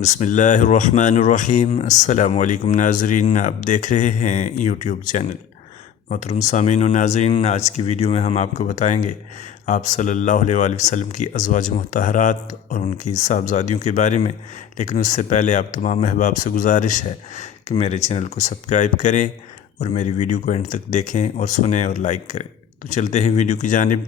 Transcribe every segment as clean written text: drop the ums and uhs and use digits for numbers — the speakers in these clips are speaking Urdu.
بسم اللہ الرحمن الرحیم۔ السلام علیکم ناظرین، آپ دیکھ رہے ہیں یوٹیوب چینل۔ محترم سامعین و ناظرین، آج کی ویڈیو میں ہم آپ کو بتائیں گے آپ صلی اللہ علیہ وآلہ وسلم کی ازواج مطہرات اور ان کی صاحبزادیوں کے بارے میں، لیکن اس سے پہلے آپ تمام احباب سے گزارش ہے کہ میرے چینل کو سبسکرائب کریں اور میری ویڈیو کو اینڈ تک دیکھیں اور سنیں اور لائک کریں۔ تو چلتے ہیں ویڈیو کی جانب۔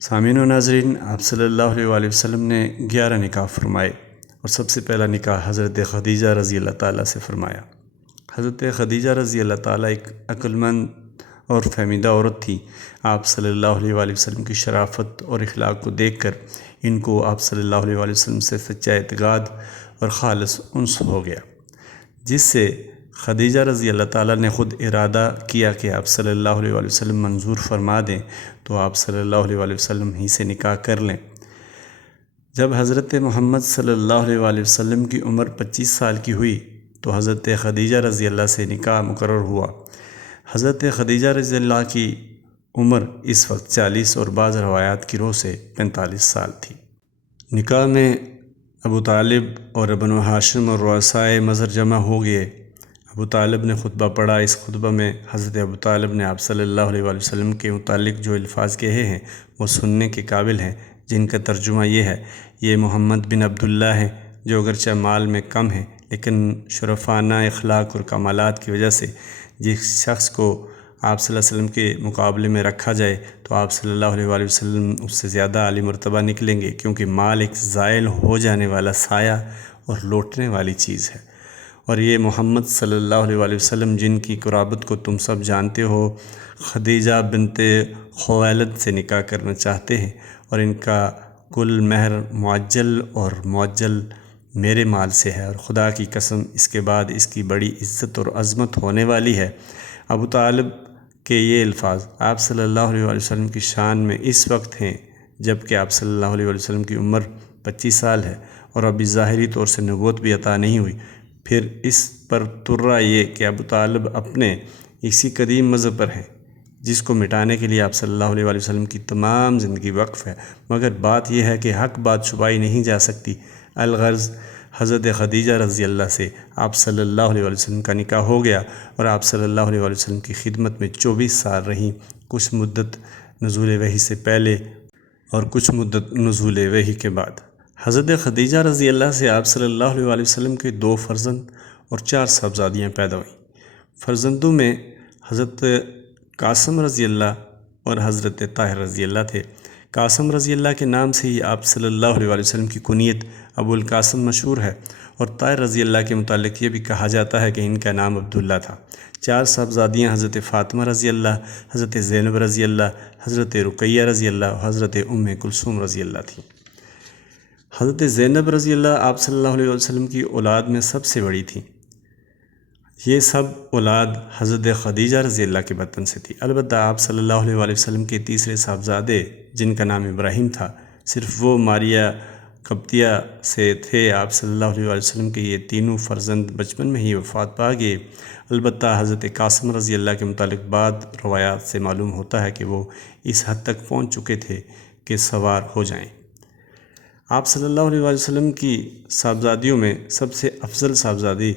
سامعین و ناظرین، آپ صلی اللہ علیہ وآلہ وسلم نے 11 نکاح فرمائے، اور سب سے پہلا نکاح حضرت خدیجہ رضی اللہ تعالیٰ سے فرمایا۔ حضرت خدیجہ رضی اللہ تعالیٰ ایک عقل مند اور فہمیدہ عورت تھی۔ آپ صلی اللہ علیہ وآلہ وسلم کی شرافت اور اخلاق کو دیکھ کر ان کو آپ صلی اللہ علیہ وآلہ وسلم سے سچا اعتقاد اور خالص انس ہو گیا، جس سے خدیجہ رضی اللہ تعالیٰ نے خود ارادہ کیا کہ آپ صلی اللہ علیہ وآلہ وسلم منظور فرما دیں تو آپ صلی اللہ علیہ وآلہ وسلم ہی سے نکاح کر لیں۔ جب حضرت محمد صلی اللہ علیہ وآلہ وسلم کی عمر 25 سال کی ہوئی تو حضرت خدیجہ رضی اللہ سے نکاح مقرر ہوا۔ حضرت خدیجہ رضی اللہ کی عمر اس وقت 40 اور بعض روایات کی روح سے 45 سال تھی۔ نکاح میں ابو طالب اور بنو ہاشم اور رؤسائے مظہر جمع ہو گئے۔ ابو طالب نے خطبہ پڑھا۔ اس خطبہ میں حضرت ابو طالب نے آپ صلی اللہ علیہ وآلہ وسلم کے متعلق جو الفاظ کہے ہیں وہ سننے کے قابل ہیں، جن کا ترجمہ یہ ہے: یہ محمد بن عبداللہ ہیں، جو اگرچہ مال میں کم ہیں لیکن شرفانہ اخلاق اور کمالات کی وجہ سے جس شخص کو آپ صلی اللہ علیہ وسلم کے مقابلے میں رکھا جائے تو آپ صلی اللہ علیہ وآلہ وسلم اس سے زیادہ عالی مرتبہ نکلیں گے، کیونکہ مال ایک زائل ہو جانے والا سایہ اور لوٹنے والی چیز ہے۔ اور یہ محمد صلی اللہ علیہ وآلہ وسلم جن کی قرابت کو تم سب جانتے ہو، خدیجہ بنت خویلد سے نکاح کرنا چاہتے ہیں، اور ان کا کل مہر معجل اور معجل میرے مال سے ہے، اور خدا کی قسم اس کے بعد اس کی بڑی عزت اور عظمت ہونے والی ہے۔ ابو طالب کے یہ الفاظ آپ صلی اللہ علیہ وآلہ وسلم کی شان میں اس وقت ہیں جب کہ آپ صلی اللہ علیہ وآلہ وسلم کی عمر 25 سال ہے اور ابھی ظاہری طور سے نبوت بھی عطا نہیں ہوئی۔ پھر اس پر ترا یہ کہ ابو طالب اپنے اسی قدیم مذہب پر ہیں جس کو مٹانے کے لیے آپ صلی اللہ علیہ وآلہ وسلم کی تمام زندگی وقف ہے، مگر بات یہ ہے کہ حق بات چھپائی نہیں جا سکتی۔ الغرض حضرت خدیجہ رضی اللہ سے آپ صلی اللہ علیہ وآلہ وسلم کا نکاح ہو گیا اور آپ صلی اللہ علیہ وآلہ وسلم کی خدمت میں 24 سال رہیں، کچھ مدت نزول وحی سے پہلے اور کچھ مدت نزول وحی کے بعد۔ حضرت خدیجہ رضی اللہ سے آپ صلی اللہ علیہ وآلہ وسلم کے 2 فرزند اور 4 صاحبزادیاں پیدا ہوئیں۔ فرزندوں میں حضرت قاسم رضی اللہ اور حضرت طاہر رضی اللہ تھے۔ قاسم رضی اللہ کے نام سے ہی آپ صلی اللہ علیہ وآلہ وسلم کی کنیت ابو القاسم مشہور ہے، اور طاہر رضی اللہ کے متعلق یہ بھی کہا جاتا ہے کہ ان کا نام عبداللہ تھا۔ 4 صاحبزادیاں حضرت فاطمہ رضی اللہ، حضرت زینب رضی اللہ، حضرت رقیہ رضی اللہ اور حضرت ام کلثوم رضی اللہ تھیں۔ حضرت زینب رضی اللہ آپ صلی اللہ علیہ وسلم کی اولاد میں سب سے بڑی تھیں۔ یہ سب اولاد حضرت خدیجہ رضی اللہ کے بطن سے تھی۔ البتہ آپ صلی اللہ علیہ وآلہ وسلم کے تیسرے صاحبزادے جن کا نام ابراہیم تھا، صرف وہ ماریہ قبطیہ سے تھے۔ آپ صلی اللہ علیہ وآلہ وسلم کے یہ تینوں فرزند بچپن میں ہی وفات پا گئے۔ البتہ حضرت قاسم رضی اللہ کے متعلق بعض روایات سے معلوم ہوتا ہے کہ وہ اس حد تک پہنچ چکے تھے کہ سوار ہو جائیں۔ آپ صلی اللہ علیہ وآلہ وسلم کی صاحبزادیوں میں سب سے افضل صاحبزادی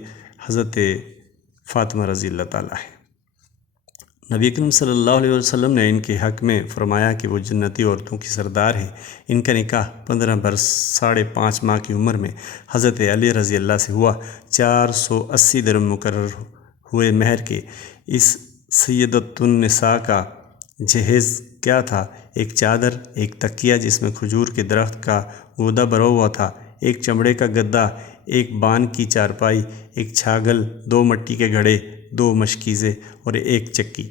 حضرت فاطمہ رضی اللہ تعالیٰ ہے۔ نبی اکرم صلی اللہ علیہ وسلم نے ان کے حق میں فرمایا کہ وہ جنتی عورتوں کی سردار ہیں۔ ان کا نکاح 15 برس 5.5 ماہ کی عمر میں حضرت علی رضی اللہ سے ہوا۔ 480 درہم مقرر ہوئے مہر کے اس سیدۃ النساء کا جہیز کیا تھا؟ ایک چادر، ایک تکیہ جس میں کھجور کے درخت کا گودا بھرا ہوا تھا، ایک چمڑے کا گدا، ایک بان کی چارپائی، ایک چھاگل، 2 مٹی کے گھڑے، 2 مشکیزیں اور ایک چکی۔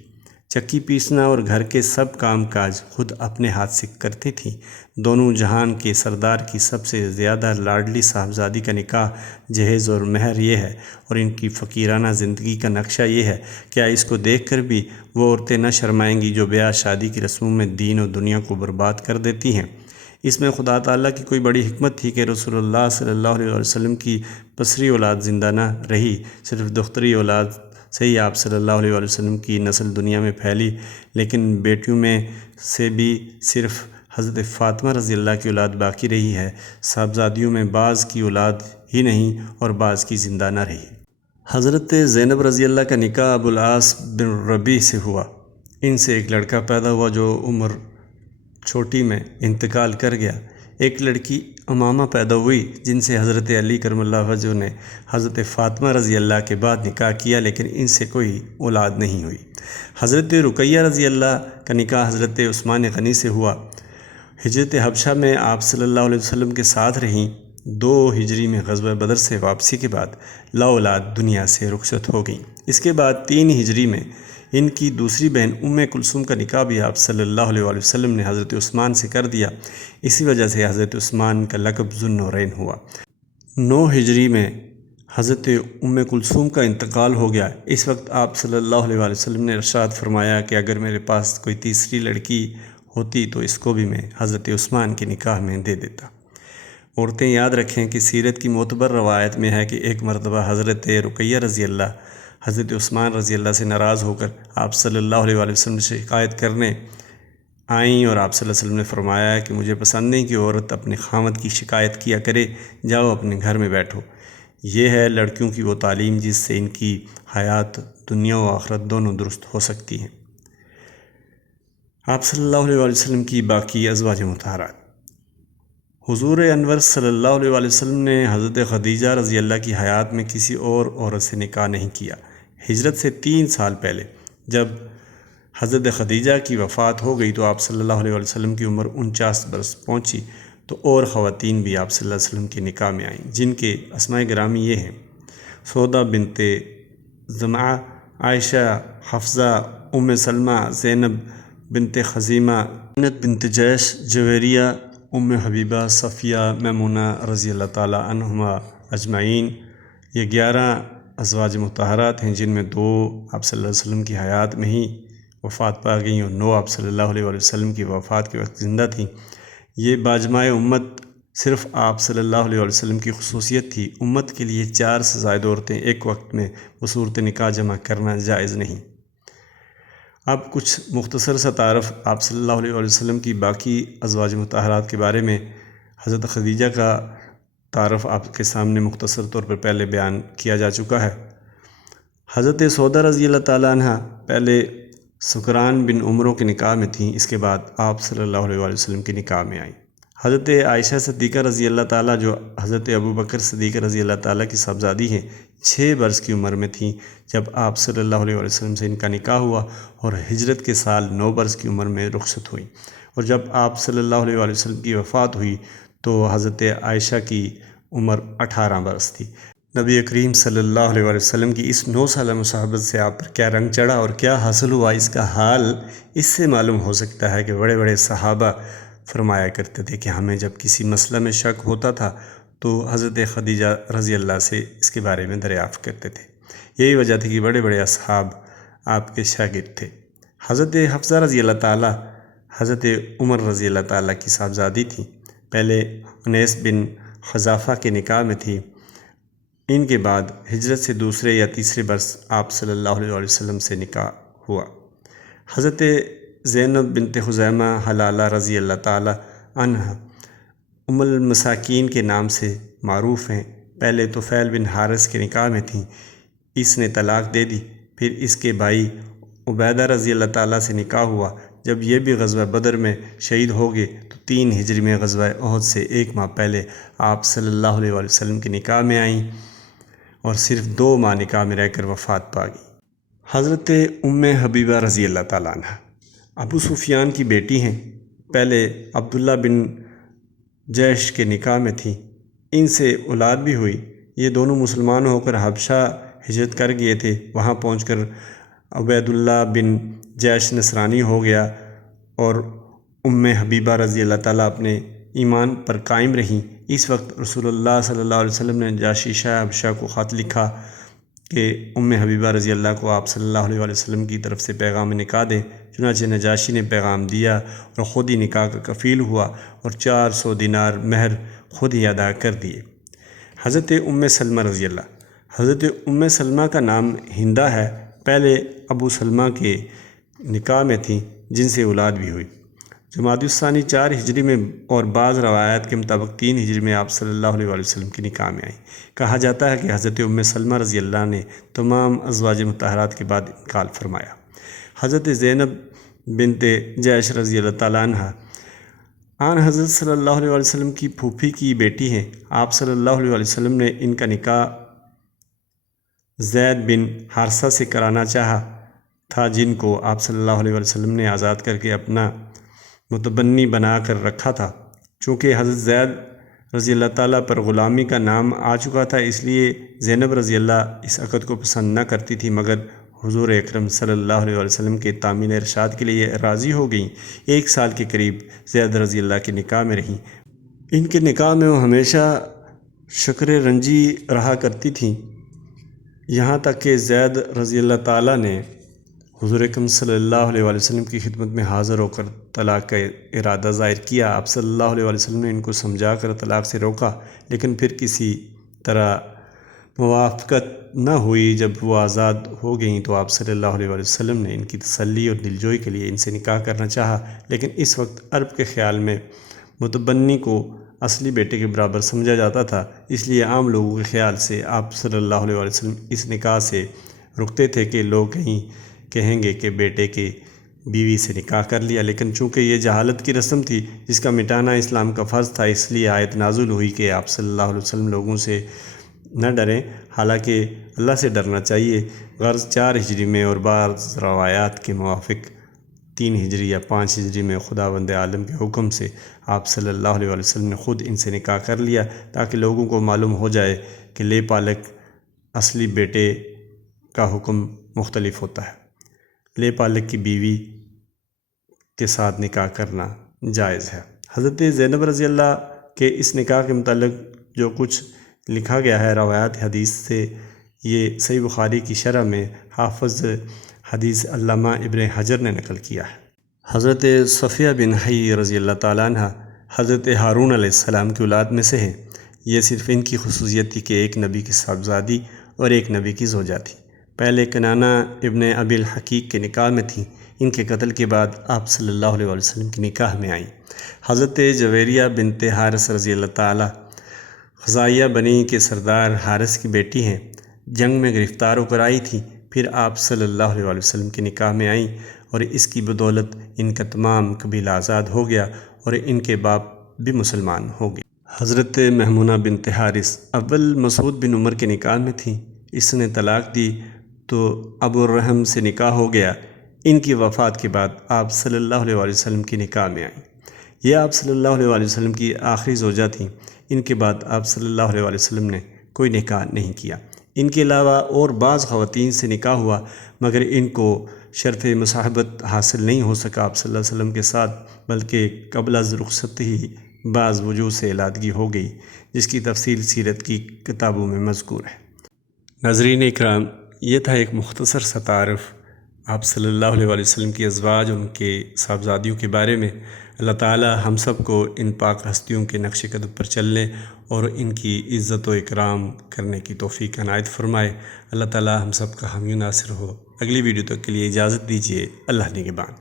چکی پیسنا اور گھر کے سب کام کاج خود اپنے ہاتھ سے کرتی تھیں۔ دونوں جہان کے سردار کی سب سے زیادہ لاڈلی صاحبزادی کا نکاح، جہیز اور مہر یہ ہے، اور ان کی فقیرانہ زندگی کا نقشہ یہ ہے۔ کیا اس کو دیکھ کر بھی وہ عورتیں نہ شرمائیں گی جو بیاہ شادی کی رسموں میں دین و دنیا کو برباد کر دیتی ہیں؟ اس میں خدا تعالیٰ کی کوئی بڑی حکمت تھی کہ رسول اللہ صلی اللہ علیہ وسلم کی پسری اولاد زندہ نہ رہی، صرف دختری اولاد سے ہی آپ صلی اللہ علیہ وسلم کی نسل دنیا میں پھیلی، لیکن بیٹیوں میں سے بھی صرف حضرت فاطمہ رضی اللہ کی اولاد باقی رہی ہے۔ صاحبزادیوں میں بعض کی اولاد ہی نہیں اور بعض کی زندہ نہ رہی۔ حضرت زینب رضی اللہ کا نکاح ابوالعاص بن ربیع سے ہوا۔ ان سے ایک لڑکا پیدا ہوا جو عمر چھوٹی میں انتقال کر گیا۔ ایک لڑکی امامہ پیدا ہوئی جن سے حضرت علی کرم اللہ وجہہ نے حضرت فاطمہ رضی اللہ کے بعد نکاح کیا، لیکن ان سے کوئی اولاد نہیں ہوئی۔ حضرت رقیہ رضی اللہ کا نکاح حضرت عثمان غنی سے ہوا۔ ہجرت حبشہ میں آپ صلی اللہ علیہ وسلم کے ساتھ رہیں۔ 2 ہجری میں غزوہ بدر سے واپسی کے بعد لا اولاد دنیا سے رخصت ہو گئیں۔ اس کے بعد 3 ہجری میں ان کی دوسری بہن کلثوم کا نکاح بھی آپ صلی اللہ علیہ وسلم نے حضرت عثمان سے کر دیا۔ اسی وجہ سے حضرت عثمان کا لقب ذو النورین ہوا۔ 9 ہجری میں حضرت کلثوم کا انتقال ہو گیا۔ اس وقت آپ صلی اللہ علیہ وسلم نے ارشاد فرمایا کہ اگر میرے پاس کوئی تیسری لڑکی ہوتی تو اس کو بھی میں حضرت عثمان کے نکاح میں دے دیتا۔ عورتیں یاد رکھیں کہ سیرت کی معتبر روایت میں ہے کہ ایک مرتبہ حضرت رقیہ رضی اللہ حضرت عثمان رضی اللہ سے ناراض ہو کر آپ صلی اللہ علیہ وسلم سے شکایت کرنے آئیں، اور آپ صلی اللہ علیہ وسلم نے فرمایا کہ مجھے پسند نہیں کہ عورت اپنے خاوند کی شکایت کیا کرے، جاؤ اپنے گھر میں بیٹھو۔ یہ ہے لڑکیوں کی وہ تعلیم جس سے ان کی حیات دنیا و آخرت دونوں درست ہو سکتی ہیں۔ آپ صلی اللہ علیہ وسلم کی باقی ازواج مطہرات۔ حضور انور صلی اللہ علیہ وسلم نے حضرت خدیجہ رضی اللہ کی حیات میں کسی اور عورت سے نکاح نہیں کیا۔ ہجرت سے 3 سال پہلے جب حضرت خدیجہ کی وفات ہو گئی تو آپ صلی اللہ علیہ وسلم کی عمر 49 برس پہنچی، تو اور خواتین بھی آپ صلی اللہ علیہ وسلم کے نکاح میں آئیں، جن کے اسماء گرامی یہ ہیں: سودا بنت زمعہ، عائشہ، حفصہ، سلمہ، زینب بنت خزیمہ، زینب بنت جیش، جویریہ، حبیبہ، صفیہ، میمونہ رضی اللہ تعالیٰ عنہما اجمعین۔ یہ 11 ازواج مطہرات ہیں، جن میں 2 آپ صلی اللہ علیہ وسلم کی حیات میں ہی وفات پا گئیں اور 9 آپ صلی اللہ علیہ وسلم کی وفات کے وقت زندہ تھیں۔ یہ باجماع امت صرف آپ صلی اللہ علیہ وسلم کی خصوصیت تھی۔ امت کے لیے 4 سے زائد عورتیں ایک وقت میں بصورت نکاح جمع کرنا جائز نہیں۔ اب کچھ مختصر سا تعارف آپ صلی اللہ علیہ وسلم کی باقی ازواج مطہرات کے بارے میں۔ حضرت خدیجہ کا تعارف آپ کے سامنے مختصر طور پر پہلے بیان کیا جا چکا ہے۔ حضرت سودا رضی اللہ تعالیٰ عنہ پہلے سکران بن عمرو کے نکاح میں تھیں، اس کے بعد آپ صلی اللہ علیہ وسلم کے نکاح میں آئیں۔ حضرت عائشہ صدیقہ رضی اللہ تعالیٰ جو حضرت ابوبکر صدیق رضی اللہ تعالیٰ کی صاحبزادی ہیں، 6 برس کی عمر میں تھیں جب آپ صلی اللہ علیہ وسلم سے ان کا نکاح ہوا، اور ہجرت کے سال 9 برس کی عمر میں رخصت ہوئی، اور جب آپ صلی اللہ علیہ وسلم کی وفات ہوئی تو حضرت عائشہ کی عمر 18 برس تھی۔ نبی کریم صلی اللہ علیہ وسلم کی اس 9 سالہ مصاحبت سے آپ پر کیا رنگ چڑھا اور کیا حاصل ہوا، اس کا حال اس سے معلوم ہو سکتا ہے کہ بڑے بڑے صحابہ فرمایا کرتے تھے کہ ہمیں جب کسی مسئلہ میں شک ہوتا تھا تو حضرت خدیجہ رضی اللہ سے اس کے بارے میں دریافت کرتے تھے۔ یہی وجہ تھی کہ بڑے بڑے اصحاب آپ کے شاگرد تھے۔ حضرت حفصہ رضی اللہ تعالیٰ حضرت عمر رضی اللہ تعالیٰ کی صاحبزادی تھیں، پہلے انیس بن حذافہ کے نکاح میں تھی۔ ان کے بعد ہجرت سے دوسرے یا تیسرے برس آپ صلی اللہ علیہ وسلم سے نکاح ہوا۔ حضرت زینب بنت خزیمہ حلالہ رضی اللہ تعالیٰ عنہ المساکین کے نام سے معروف ہیں۔ پہلے طفیل بن حارث کے نکاح میں تھیں، اس نے طلاق دے دی، پھر اس کے بھائی عبیدہ رضی اللہ تعالیٰ سے نکاح ہوا۔ جب یہ بھی غزوہ بدر میں شہید ہو گئے تو 3 ہجری میں غزوہ احد سے 1 ماہ پہلے آپ صلی اللہ علیہ وسلم کے نکاح میں آئیں اور صرف 2 ماہ نکاح میں رہ کر وفات پا گئی۔ حضرت حبیبہ رضی اللہ تعالیٰ عنہ ابو سفیان کی بیٹی ہیں، پہلے عبداللہ بن جیش کے نکاح میں تھیں، ان سے اولاد بھی ہوئی۔ یہ دونوں مسلمان ہو کر حبشہ ہجرت کر گئے تھے، وہاں پہنچ کر عبیداللہ بن جیش نصرانی ہو گیا، اور حبیبہ رضی اللہ تعالیٰ اپنے ایمان پر قائم رہیں۔ اس وقت رسول اللہ صلی اللہ علیہ وسلم نے نجاشی شاہ حبشہ کو خط لکھا کہ حبیبہ رضی اللہ کو آپ صلی اللہ علیہ وسلم کی طرف سے پیغام نکاح دیں۔ چنانچہ نجاشی نے پیغام دیا اور خود ہی نکاح کا کفیل ہوا اور 400 دینار مہر خود ہی ادا کر دیے۔ حضرت سلمہ رضی اللہ حضرت سلمہ کا نام ہندہ ہے، پہلے ابو سلمہ کے نکاح میں تھیں، جن سے اولاد بھی ہوئی۔ جمادی الثانی 4 ہجری میں اور بعض روایات کے مطابق 3 ہجری میں آپ صلی اللہ علیہ وآلہ وسلم کی نکاح میں آئیں۔ کہا جاتا ہے کہ حضرت ام سلمہ رضی اللہ نے تمام ازواج مطہرات کے بعد انتقال فرمایا۔ حضرت زینب بنت جیش رضی اللہ تعالیٰ عنہ آن حضرت صلی اللہ علیہ وآلہ وسلم کی پھوپھی کی بیٹی ہیں۔ آپ صلی اللہ علیہ وآلہ وسلم نے ان کا نکاح زید بن حارثہ سے کرانا چاہا تھا، جن کو آپ صلی اللہ علیہ وآلہ وسلم نے آزاد کر کے اپنا متبنی بنا کر رکھا تھا۔ چونکہ حضرت زید رضی اللہ تعالیٰ پر غلامی کا نام آ چکا تھا، اس لیے زینب رضی اللہ اس عقد کو پسند نہ کرتی تھی، مگر حضور اکرم صلی اللہ علیہ وسلم کے تعمیل ارشاد کے لیے راضی ہو گئیں۔ 1 سال کے قریب زید رضی اللہ کے نکاح میں رہیں۔ ان کے نکاح میں وہ ہمیشہ شکر رنجی رہا کرتی تھیں، یہاں تک کہ زید رضی اللہ تعالیٰ نے حضور اکرم صلی اللہ علیہ وآلہ وسلم کی خدمت میں حاضر ہو کر طلاق کا ارادہ ظاہر کیا۔ آپ صلی اللہ علیہ وآلہ وسلم نے ان کو سمجھا کر طلاق سے روکا، لیکن پھر کسی طرح موافقت نہ ہوئی۔ جب وہ آزاد ہو گئیں تو آپ صلی اللہ علیہ وآلہ وسلم نے ان کی تسلی اور دلجوئی کے لیے ان سے نکاح کرنا چاہا، لیکن اس وقت عرب کے خیال میں متبنی کو اصلی بیٹے کے برابر سمجھا جاتا تھا، اس لیے عام لوگوں کے خیال سے آپ صلی اللہ علیہ وآلہ وسلم اس نکاح سے رکتے تھے کہ لوگ کہیں گے کہ بیٹے کے بیوی سے نکاح کر لیا۔ لیکن چونکہ یہ جہالت کی رسم تھی جس کا مٹانا اسلام کا فرض تھا، اس لیے آیت نازل ہوئی کہ آپ صلی اللہ علیہ وسلم لوگوں سے نہ ڈریں، حالانکہ اللہ سے ڈرنا چاہیے۔ غرض 4 ہجری میں اور بعض روایات کے موافق 3 ہجری یا 5 ہجری میں خداوند عالم کے حکم سے آپ صلی اللہ علیہ وآلہ وسلم نے خود ان سے نکاح کر لیا، تاکہ لوگوں کو معلوم ہو جائے کہ لے پالک اصلی بیٹے کا حکم مختلف ہوتا ہے۔ لے پالک کی بیوی کے ساتھ نکاح کرنا جائز ہے۔ حضرت زینب رضی اللہ کے اس نکاح کے متعلق جو کچھ لکھا گیا ہے روایات حدیث سے، یہ صحیح بخاری کی شرح میں حافظ حدیث علامہ ابن حجر نے نقل کیا ہے۔ حضرت صفیہ بن حی رضی اللہ تعالیٰ عنہ حضرت ہارون علیہ السلام کی اولاد میں سے ہیں۔ یہ صرف ان کی خصوصیت تھی کہ ایک نبی کی صاحبزادی اور ایک نبی کی زوجہ تھی۔ پہلے کنانہ ابن ابی الحقیق کے نکاح میں تھیں، ان کے قتل کے بعد آپ صلی اللہ علیہ وآلہ وسلم کی نکاح میں آئیں۔ حضرت جویریہ بنت حارث رضی اللہ تعالیٰ خزاعیہ بنی کے سردار حارث کی بیٹی ہیں، جنگ میں گرفتار ہو کر آئی تھیں، پھر آپ صلی اللہ علیہ وآلہ وسلم کے نکاح میں آئیں، اور اس کی بدولت ان کا تمام قبیلہ آزاد ہو گیا اور ان کے باپ بھی مسلمان ہو گئے۔ حضرت میمونہ بنت حارث اول مسعود بن عمر کے نکاح میں تھیں، اس نے طلاق دی تو ابو الرحم سے نکاح ہو گیا۔ ان کی وفات کے بعد آپ صلی اللہ علیہ وآلہ وسلم کی نکاح میں آئیں۔ یہ آپ صلی اللہ علیہ وآلہ وسلم کی آخری زوجہ تھیں۔ ان کے بعد آپ صلی اللہ علیہ وآلہ وسلم نے کوئی نکاح نہیں کیا۔ ان کے علاوہ اور بعض خواتین سے نکاح ہوا، مگر ان کو شرف مصاحبت حاصل نہیں ہو سکا آپ صلی اللہ علیہ وسلم کے ساتھ، بلکہ قبل از رخصت ہی بعض وجوہ سے علادگی ہو گئی، جس کی تفصیل سیرت کی کتابوں میں مذکور ہے۔ ناظرین اکرام، یہ تھا ایک مختصر سا تعارف آپ صلی اللہ علیہ وآلہ وسلم کی ازواج اور ان کے صاحبزادیوں کے بارے میں۔ اللہ تعالی ہم سب کو ان پاک ہستیوں کے نقش قدم پر چلنے اور ان کی عزت و اکرام کرنے کی توفیق عنایت فرمائے۔ اللہ تعالی ہم سب کا حامی و ناصر ہو۔ اگلی ویڈیو تک کے لیے اجازت دیجیے۔ اللہ نگہبان۔